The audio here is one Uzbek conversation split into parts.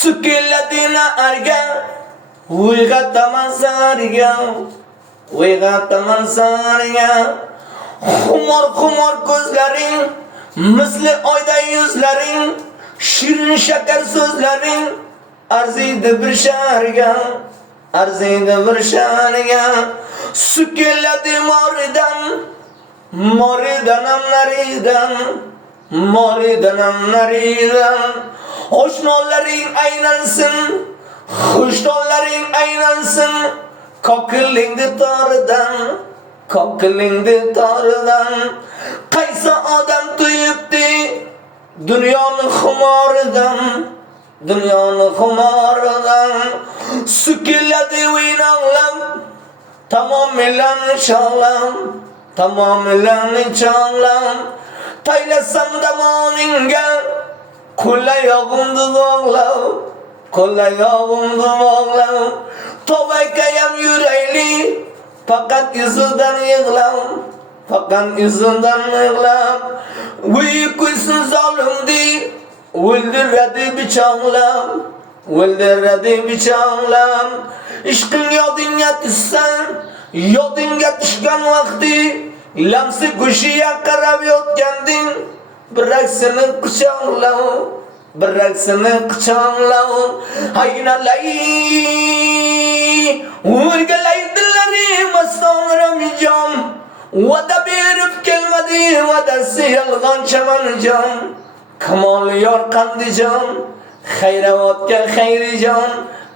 Sukilladina arga uyg'otaman zarga uyg'otaman zarga xumor ko'zlaring misli oyday yuzlaring shirin shakar so'zlaring arziydi bir sharga arziydi bir sharga sukilladi moridan naridan hoşnollaring aynansın hoşnollaring aynansın kokilingdi toridan qaysi odam tuyibdi dunyoni xumoridan sukilladi o'ynanglam tamomila chog'lam taylasam damoningga qo'layog'imni bog'lam tovaykayam yurayli faqat izidan yig'lam Uyup koysun zalimdi o'ldiradi bichonglam ishqing yodingga tushgan vaqti lamsi go'shiga qarab yotganding biraksini quchoqlav haynalay o'rgalay dillarim astonramijom va'da berib kelmadi va'dasi yolg'on chamanjon kamol yor qandijon xayravatga xayrijon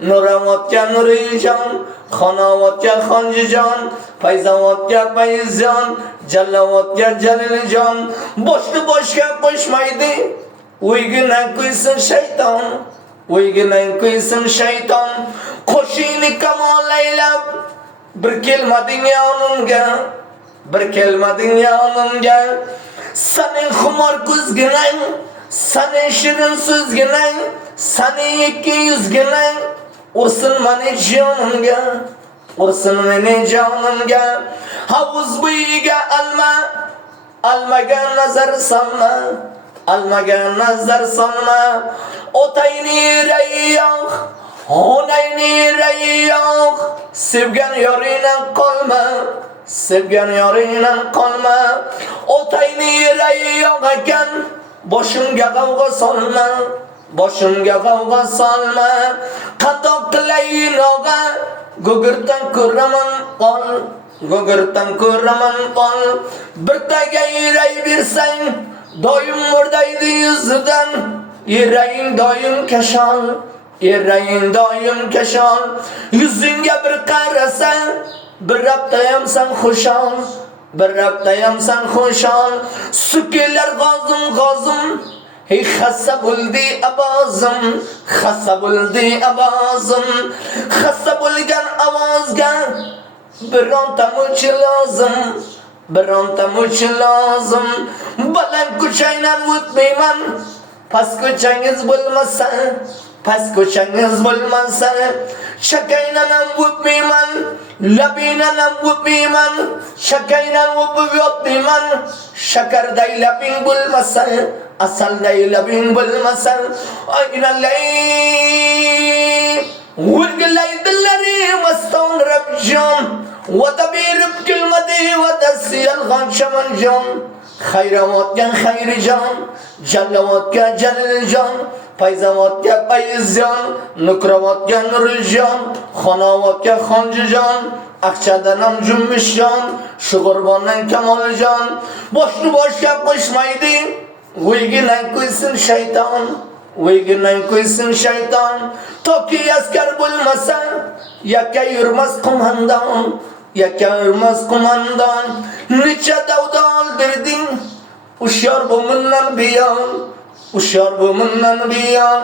nuravatga nurijon xonavatga xonjijon fayzavatga fayzjon jallavatga jaliljon boshni boshga qo'shmaydi o'yginan qo'ysin shayton qo'shingni kamollaylab bir kelmading yonimga sening xumor ko'zginang sening shirin so'zginang sening ikki yuzginang ursin meni jonimga havuz bo'yiga almaga nazar solma otayni rayoq onayni rayoq sevgan yoringdan qolma otayni rayoq ekan boshimga g'avg'o solma qandoq qilayin og'a gugurtan ko'raman qol bir taga yiray bersang doim murdaydi yuzidan yiraying doim kashon yuzingga bir qarasang bir raptayamsan xushon sukilar g'ozim hey xassa bo'ldi bo'lgan ovozga bironta much lozim baland ko'changdan o'tmayman past ko'changiz bo'lmasa shakaynan ham o'tmayman labingdan ham o'tmayman shakaynan o'pib yotmayman shakarday labing bo'lmasa asalday labing bo'lmasa aynalay o'rgilay dillarim astonrab jon va'da berib kelmadi va'dasi yolg'on chamanjon xayravatga xayrijon jallavatga jaliljon fayzavatga fayzjon nukravatga nuriljon xonavatga xonjijon aqchadan ham jumbishjon shug'urbondan kamoljon boshni boshga qo'shmaydi o'yginan qo'ysin shayton toki askar bo'lmasa yakka yurmas qo'mondon necha davda oldirding hushyor bo'mindan buyon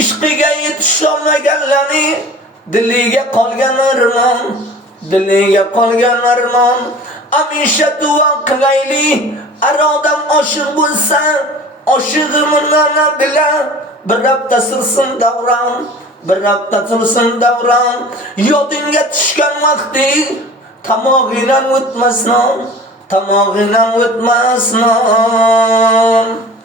ishqiga yetisholmaganlarni diliga qolgan armon hamisha duo qilayli har odam oshiq bo'lsa oshig'imni bilan bir hafta tursin davron yodingga tushgan vaqti tomog'idan o'tmas non